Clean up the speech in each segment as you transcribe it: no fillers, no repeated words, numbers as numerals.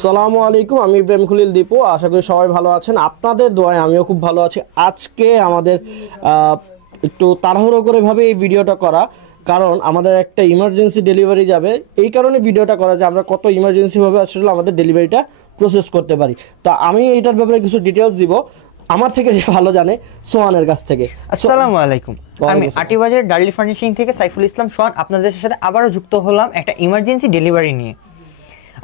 আসসালামু আলাইকুম, আমি ইব্রাহিম খলিল দীপু। আশা করি সবাই ভালো আছেন। আপনাদের দোয়ায় আমিও খুব ভালো আছি। আজকে আমাদের একটু তাড়াহুড়ো করে ভাবে এই ভিডিওটা করা, কারণ আমাদের একটা ইমার্জেন্সি ডেলিভারি যাবে। এই কারণে ভিডিওটা করা যে আমরা কত ইমার্জেন্সিভাবে আসলে আমাদের ডেলিভারিটা প্রসেস করতে পারি। তো আমি এইটার ব্যাপারে কিছু ডিটেলস দিব আমার থেকে যে ভালো জানে, সোহানের কাছ থেকে। আসসালামু আলাইকুম, আমি আটিবাজার ডার্লি ফার্নিশিং থেকে সাইফুল ইসলাম সোহান আপনাদের সাথে আবারও যুক্ত হলাম একটা ইমার্জেন্সি ডেলিভারি নিয়ে।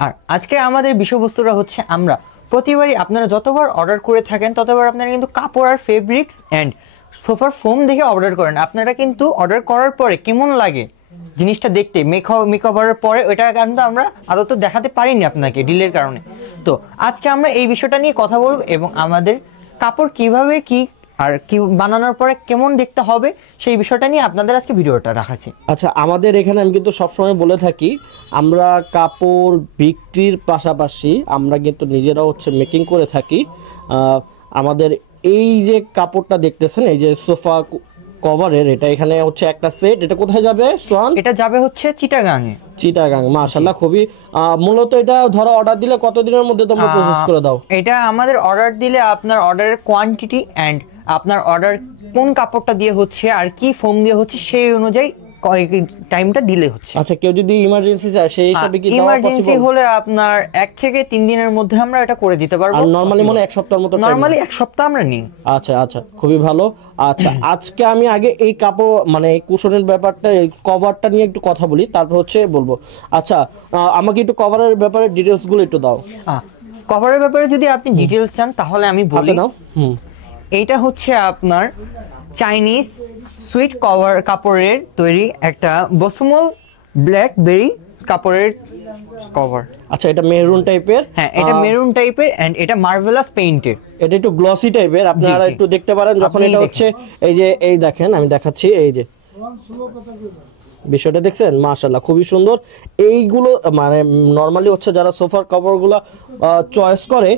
আর আজকে আমাদের বিষয়বস্তুটা হচ্ছে, আমরা প্রতিবারই আপনারা যতবার অর্ডার করে থাকেন ততবার আপনারা কিন্তু কাপড় আর ফেব্রিক্স অ্যান্ড সোফার ফোম দেখে অর্ডার করেন। আপনারা কিন্তু অর্ডার করার পরে কেমন লাগে জিনিসটা দেখতে, মেকওভারের পরে ওইটা কিন্তু আমরা আদত দেখাতে পারিনি আপনাকে ডিলের কারণে। তো আজকে আমরা এই বিষয়টা নিয়ে কথা বলবো এবং আমাদের কাপড় কিভাবে কি আর কি বানানোর পরে কেমন দেখতে হবে সেই বিষয়টা নিয়ে আপনাদের আজকে ভিডিওটা রাখাচ্ছি। আচ্ছা, আমাদের এখানে আমি কিন্তু সবসময় বলে থাকি, আমরা কাপড় বিক্রির পাশাপাশি আমরা কিন্তু নিজেরাও মেকিং করে থাকি। আমাদের এই যে কাপড়টা দেখতেছেন, এই যে সোফা কভারের, এটা এখানে একটা সেট। এটা কোথায় যাবে সোহান? এটা যাবে চিটাগাঙে। চিটাগাং, মাশাআল্লাহ। খুবই মূলত এটা ধরো অর্ডার দিলে কতদিনের মধ্যে তোমরা প্রসেস করে দাও? এটা আমাদের অর্ডার দিলে আপনার অর্ডারের কোয়ান্টিটি অ্যান্ড আপনার অর্ডার কোন কাপড়টা দিয়ে হচ্ছে আর কি ফোম দিয়ে হচ্ছে সেই অনুযায়ী টাইমটা ডিলে হচ্ছে। আচ্ছা, কেউ যদি ইমার্জেন্সি চায় সেই হিসাবে কি দেওয়া পসিবল? ইমার্জেন্সি হলে আপনার 1 থেকে 3 দিনের মধ্যে আমরা এটা করে দিতে পারবো। আর নরমালি মানে 1 সপ্তাহের মতো? নরমালি 1 সপ্তাহ আমরা নিই। আচ্ছা আচ্ছা, খুবই ভালো। আচ্ছা, আজকে আমি আগে এই কাপড় মানে এই কুশনের ব্যাপারটা, এই কভারটা নিয়ে একটু কথা বলি, তারপর বলবো। আচ্ছা, আমাকে একটু কভারের ব্যাপারে ডিটেইলস গুলো একটু দাও। কভারের ব্যাপারে যদি আপনি ডিটেইলস চান তাহলে আমি বলি নাও। এইটা হচ্ছে আপনার চাইনিজ সুইট কাপড়ের তৈরি একটা বসমল ব্ল্যাকবেরি কাপড়ের কভার। আচ্ছা, এটা মেরুন টাইপের? হ্যাঁ, এটা মেরুন টাইপের এন্ড এটা মার্ভেলাস পেইন্টের। এটা একটু গ্লসি টাইপের, আপনারা একটু দেখতে পারেন যখন এটা এই যে এই দেখেন, আমি দেখাচ্ছি, এই যে বিষয়টা দেখছেন, মাশাআল্লাহ খুবই সুন্দর। এইগুলো মানে নরমালি যারা সোফার কভারগুলো চয়েস করে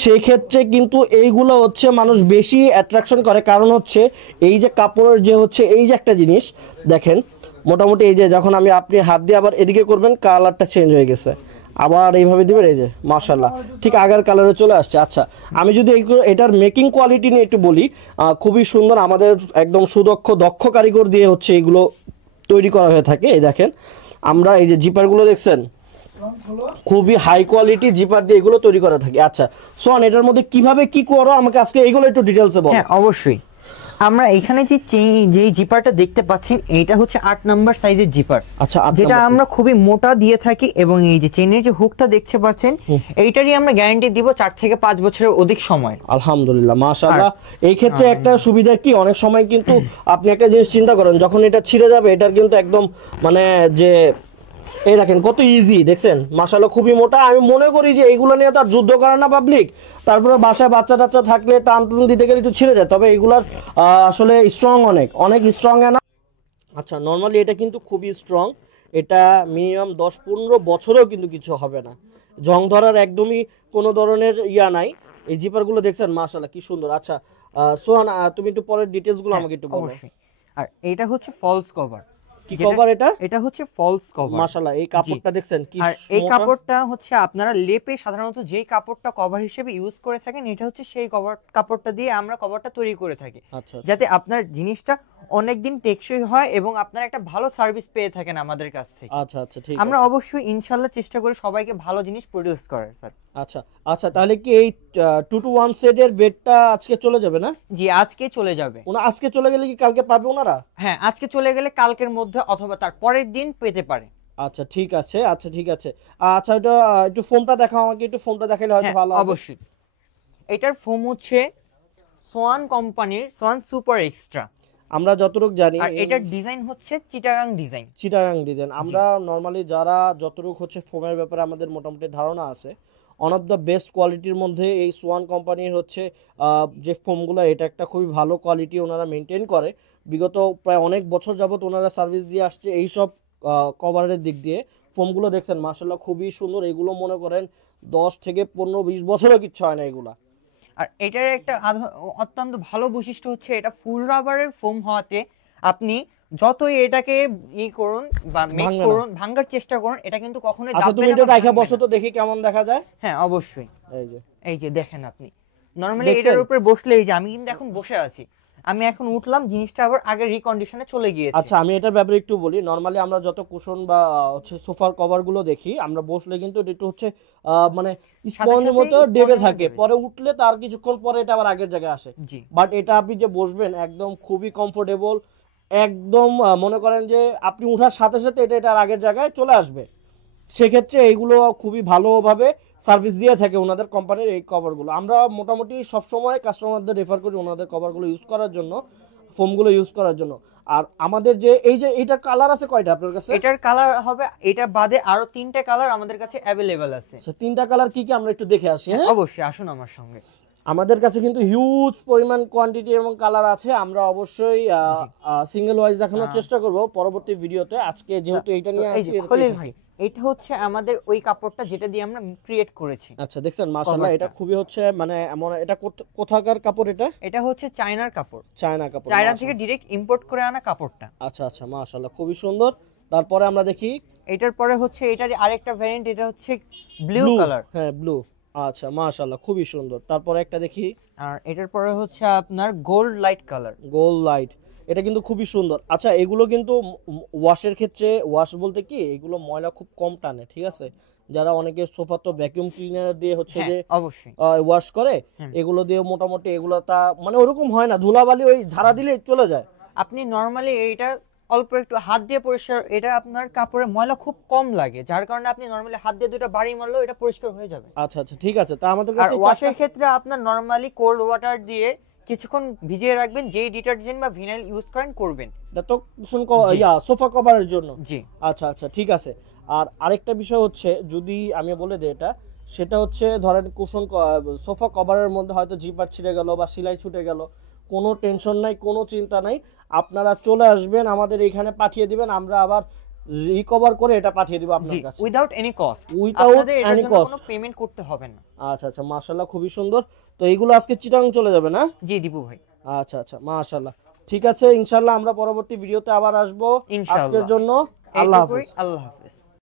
সেই ক্ষেত্রে কিন্তু এইগুলো মানুষ বেশি অ্যাট্রাকশন করে, কারণ এই যে কাপড়ের যে এই যে একটা জিনিস দেখেন, মোটামুটি এই যে যখন আপনি হাত দিয়ে আবার এদিকে করবেন, কালারটা চেঞ্জ হয়ে গেছে, আবার এইভাবে দিবেন, এই যে মাশাআল্লাহ ঠিক আগের কালারে চলে আসছে। আচ্ছা, আমি যদি এটার মেকিং কোয়ালিটি নিয়ে একটু বলি, খুবই সুন্দর। আমাদের একদম দক্ষ কারিগর দিয়ে এইগুলো তৈরি করা হয়ে থাকে। এই দেখেন, আমরা এই যে জিপারগুলো দেখছেন, খুবই হাই কোয়ালিটি জিপার দিয়ে এগুলো তৈরি করা থাকে। আচ্ছা সোহান, এটার মধ্যে কিভাবে কি করো আমাকে আজকে এইগুলো একটু ডিটেইলসে বলো। হ্যাঁ অবশ্যই। আমরা এখানে যে জিপারটা দেখতে পাচ্ছেন, এইটা হচ্ছে 8 নাম্বার সাইজের জিপার। আচ্ছা, যেটা আমরা খুবই মোটা দিয়ে থাকি এবং এই যে চেনের যে হুকটা দেখতে পাচ্ছেন, এইটারই আমরা গ্যারান্টি দিব 4 থেকে 5 বছরের অধিক সময়। আলহামদুলিল্লাহ, মাশাআল্লাহ। এই ক্ষেত্রে একটা সুবিধা কি, অনেক সময় কিন্তু আপনি একটা জিনিস চিন্তা করেন, যখন এটা ছিঁড়ে যাবে, এটার কিন্তু একদম মানে যে এই দেখেন কত ইজি, দেখছেন মাশাআল্লাহ খুবই মোটা। আমি মনে করি যে এইগুলো নিয়ে তো আর যুদ্ধ করে না পাবলিক, তারপরে বাসায় বাচ্চা টাচ্চা থাকলে টান টুন দিতে গেলে একটু ছিঁড়ে যায়, তবে এইগুলার আসলে স্ট্রং, অনেক স্ট্রং। না আচ্ছা, নর্মালি এটা কিন্তু খুবই স্ট্রং। এটা মিনিমাম 10-15 বছরেও কিন্তু কিছু হবে না, জং ধরার একদমই কোনো ধরনের নাই। এই জিপারগুলো দেখছেন মাশাআল্লাহ কি সুন্দর। আচ্ছা সোহান, তুমি একটু পরের ডিটেইলসগুলো আমাকে একটু বলো। অবশ্যই। আর এটা হচ্ছে ফলস কভার। কি কভার এটা? এটা হচ্ছে ফলস কভার। মাশাআল্লাহ, এই কাপড়টা দেখছেন কি আর এই কাপড়টা আপনারা লেপে সাধারণত যেই কাপড়টা কভার হিসেবে ইউজ করে থাকেন, এটা হচ্ছে সেই কাপড়টা দিয়ে আমরা কভারটা তৈরি করে থাকি, যাতে আপনার জিনিসটা অনেকদিন টেকসই হয় এবং আপনারা একটা ভালো সার্ভিস পেয়ে থাকেন আমাদের কাছ থেকে। আচ্ছা আচ্ছা, ঠিক আছে। আমরা অবশ্যই ইনশাআল্লাহ চেষ্টা করি সবাইকে ভালো জিনিস প্রোডিউস করার স্যার। আচ্ছা আচ্ছা, তাহলে কি এই 2-to-1 সেটের বেডটা আজকে চলে যাবে না? জি, আজকে চলে যাবে। আজকে চলে গেলে কি কালকে পাবে ওনারা? হ্যাঁ, আজকে চলে গেলে কালকের মধ্যে অথবা তার পরের দিন পেতে পারে। আচ্ছা ঠিক আছে, আচ্ছা ঠিক আছে। আচ্ছা, এটা একটু ফোমটা দেখাও আমাকে, একটু ফোমটা দেখালে হয়তো ভালো হবে। অবশ্যই। এটার ফোম হচ্ছে সোয়ান কোম্পানির সোয়ান সুপার এক্সট্রা, আমরা যতটুকু জানি। আর এটার ডিজাইন হচ্ছে চিটাগাং ডিজাইন। চিটাগাং ডিজাইন। আমরা নরমালি যারা যতটুকু ফোমের ব্যাপারে আমাদের মোটামুটি ধারণা আছে, ওয়ান অফ দ্য বেস্ট কোয়ালিটির মধ্যে এই সোয়ান কোম্পানির যে ফোমগুলো, এটা একটা খুবই ভালো কোয়ালিটি ওনারা মেনটেন করে। বিগত প্রায় অনেক বছর যাবত ওনারা সার্ভিস দিয়ে আসছে এইসব কভারের দিক দিয়ে। ফোমগুলো দেখছেন মাশাআল্লাহ খুবই সুন্দর। এগুলো মনে করেন 10 থেকে 15-20 বছরও কিচ্ছু হয় না এগুলা। আর এটার একটা অত্যন্ত ভালো বৈশিষ্ট্য হচ্ছে, এটা ফুল রাবারের ফোম হওয়াতে আপনি যতই এটাকে করুন বা মেক ভাঙবে না। করুন, ভাঙার চেষ্টা করুন, এটা কিন্তু কখনোই আচ্ছা দাববে তুমি না এটা বা রাখা ভাঙবে বসো না। তো দেখি কেমন দেখা যায়। হ্যাঁ অবশ্যই। এই যে এই যে দেখেন আপনি নরমালি দেখছেন? এটার উপরে বসলে, এই যে আমি কিন্তু এখন বসে আছি, আমি এখন উঠলাম, জিনিসটা আবার আগের রিকন্ডিশনে চলে গিয়েছে। আচ্ছা আমি এটার ব্যাপারে একটু বলি। নরমালি আমরা যত কুশন বা হচ্ছে সোফার কভার গুলো দেখি, আমরা বসলে কিন্তু এটা একটু হচ্ছে মানে স্পঞ্জের সাথে মতো sponge ডেবে এর মতো থাকে, দেবে। পরে উঠলে তার কিছুক্ষণ পরে এটা আবার আগের জায়গায় আসে। জি বাট এটা আপনি যে বসবেন একদম খুবই কমফোর্টেবল, একদম মনে করেন যে আপনি উঠার সাথে সাথে এটা এটার আগের জায়গায় চলে আসবে। সেক্ষেত্রে এইগুলো খুবই ভালোভাবে সার্ভিস দিয়ে থাকে ওনাদের কোম্পানির এই কভারগুলো। আমরা মোটামুটি সবসময় কাস্টমারদের রেফার করি ওনাদের কভারগুলো ইউজ করার জন্য, ফোমগুলো ইউজ করার জন্য। আর আমাদের যে এই যে এইটার কালার আছে কয়টা আপনার কাছে? এটার কালার হবে, এটা বাদে আরো 3টে কালার আমাদের কাছে অ্যাভেলেবেল আছে। আচ্ছা তিনটা কালার কি কি আমরা একটু দেখে আসি। হ্যাঁ অবশ্যই আসুন আমার সঙ্গে। আমাদের কাছে কিন্তু হিউজ পরিমাণ কোয়ান্টিটি এবং কালার আছে। আমরা অবশ্যই সিঙ্গেল ওয়াইজ দেখানোর চেষ্টা করব পরবর্তী ভিডিওতে। আজকে যেহেতু এইটা নিয়ে এই যে আসছি খলিল ভাই, এটা হচ্ছে আমাদের ওই কাপড়টা যেটা দিয়ে আমরা ক্রিয়েট করেছি। আচ্ছা দেখছেন মাশাআল্লাহ, এটা খুবই হচ্ছে মানে এমন, এটা কোথাকার কাপড়? এটা এটা হচ্ছে চায়নার কাপড়, চায়না কাপড়, চায়না মাশাআল্লাহ। থেকে ডিরেক্ট ইম্পোর্ট করে আনা কাপড়টা। আচ্ছা আচ্ছা মাশাআল্লাহ খুবই সুন্দর। তারপরে আমরা দেখি এটার পরে হচ্ছে এটার আরেকটা ভ্যারিয়েন্ট, এটা হচ্ছে ব্লু কালার। হ্যাঁ ব্লু, আচ্ছা মাশাআল্লাহ খুবই সুন্দর। তারপরে একটা দেখি আর এটার পরে হচ্ছে আপনার gold light colour. Gold light, এটা কিন্তু খুবই সুন্দর। আচ্ছা এগুলো কিন্তু ওয়াশের ক্ষেত্রে, ওয়াশ বলতে কি এগুলো ময়লা খুব কম টানে, ঠিক আছে? যারা অনেকে সোফা তো ভ্যাকুয়াম ক্লিনার দিয়ে হচ্ছে যে অবশ্যই ওয়াশ করে, এগুলো দিয়ে মোটামুটি এগুলো তা মানে ওরকম হয় না, ধুলাবালি ওই ঝাড়া দিলে চলে যায়। আপনি নরমালি এইটা অল্প একটু হাত দিয়ে পরিষ্কার, এটা আপনার কাপড়ে ময়লা খুব কম লাগে, যার কারণে আপনি নরমালি হাত দিয়ে দুটো বাড়ি মারলেও এটা পরিষ্কার হয়ে যাবে। আচ্ছা আচ্ছা ঠিক আছে। তা আমাদের আর কাছে ওয়াশের ক্ষেত্রে আপনার নরমালি কোল্ড ওয়াটার দিয়ে কিছুক্ষণ ভিজিয়ে রাখবেন, যেই ডিটারজেন্ট বা ভিনাইল ইউজ করেন করবেন। এটা তো কুশন সোফা কভারের জন্য। জি আচ্ছা আচ্ছা ঠিক আছে। আর আরেকটা বিষয় হচ্ছে যদি আমি বলে দিই এটা, সেটা হচ্ছে ধরেন কুশন সোফা কভারের মধ্যে হয়তো জিপার ছিঁড়ে গেল বা সেলাই ছুটে গেল, কোনো টেনশন নাই, কোনো চিন্তা নাই। আপনারা চলে আসবেন আমাদের এখানে, পাঠিয়ে দিবেন, আমরা আবার রিকভার করে এটা পাঠিয়ে দিব আপনার জি কাছে উইদাউট এনি কস্ট, উইদাউট আপনাদের এটার এনি জন্য কস্ট। কোনো পেমেন্ট করতে হবে না। আচ্ছা আচ্ছা মাশাআল্লাহ খুবই সুন্দর। তো এইগুলো আজকে চিটাং চলে যাবে না? জি দীপু ভাই। আচ্ছা আচ্ছা মাশাআল্লাহ ঠিক আছে, ইনশাআল্লাহ আমরা পরবর্তী ভিডিওতে আবার আসবো। ইনশাআল্লাহ। আজকের জন্য আল্লাহ এইটুকুই, হাফেজ। আল্লাহ হাফেজ।